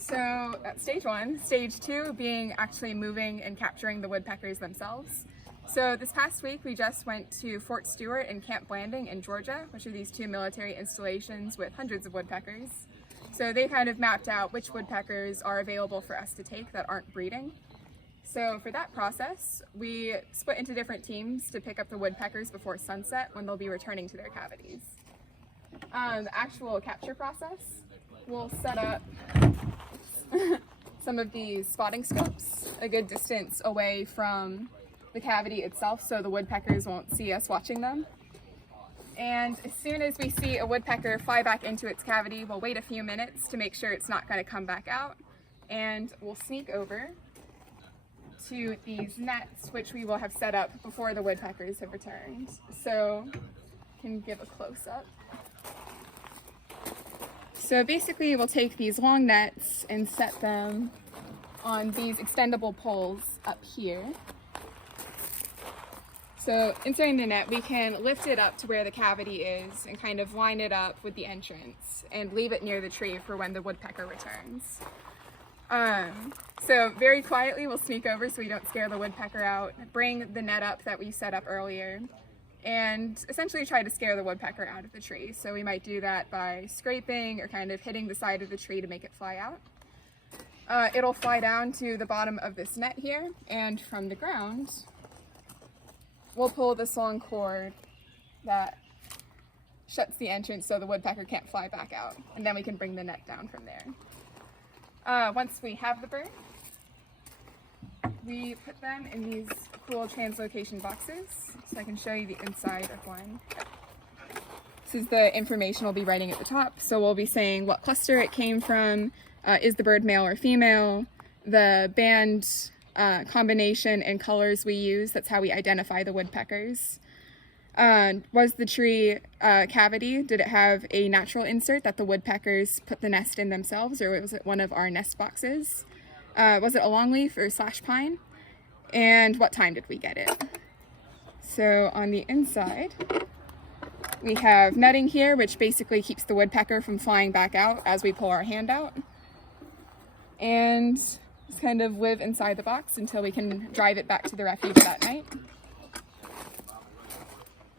So that's stage one. Stage two being actually moving and capturing the woodpeckers themselves. So this past week we just went to Fort Stewart and Camp Blanding in Georgia, which are these two military installations with hundreds of woodpeckers. So they kind of mapped out which woodpeckers are available for us to take that aren't breeding. So for that process, we split into different teams to pick up the woodpeckers before sunset when they'll be returning to their cavities. The actual capture process, we'll set up some of these spotting scopes a good distance away from the cavity itself so the woodpeckers won't see us watching them. And as soon as we see a woodpecker fly back into its cavity, we'll wait a few minutes to make sure it's not going to come back out, and we'll sneak over to these nets, which we will have set up before the woodpeckers have returned. So I can give a close-up. So basically we'll take these long nets and set them on these extendable poles up here. So inserting the net, we can lift it up to where the cavity is and kind of line it up with the entrance and leave it near the tree for when the woodpecker returns. So very quietly we'll sneak over so we don't scare the woodpecker out, bring the net up that we set up earlier, and essentially try to scare the woodpecker out of the tree. So we might do that by scraping or kind of hitting the side of the tree to make it fly out. It'll fly down to the bottom of this net here, and from the ground we'll pull this long cord that shuts the entrance so the woodpecker can't fly back out, and then we can bring the net down from there. Once we have the bird, we put them in these cool translocation boxes. So I can show you the inside of one. This is the information we'll be writing at the top. So we'll be saying what cluster it came from, is the bird male or female, the band combination and colors we use, that's how we identify the woodpeckers. Was the tree cavity, did it have a natural insert that the woodpeckers put the nest in themselves, or was it one of our nest boxes? Was it a longleaf or slash pine? And what time did we get it? So on the inside, we have netting here, which basically keeps the woodpecker from flying back out as we pull our hand out. And just kind of live inside the box until we can drive it back to the refuge that night.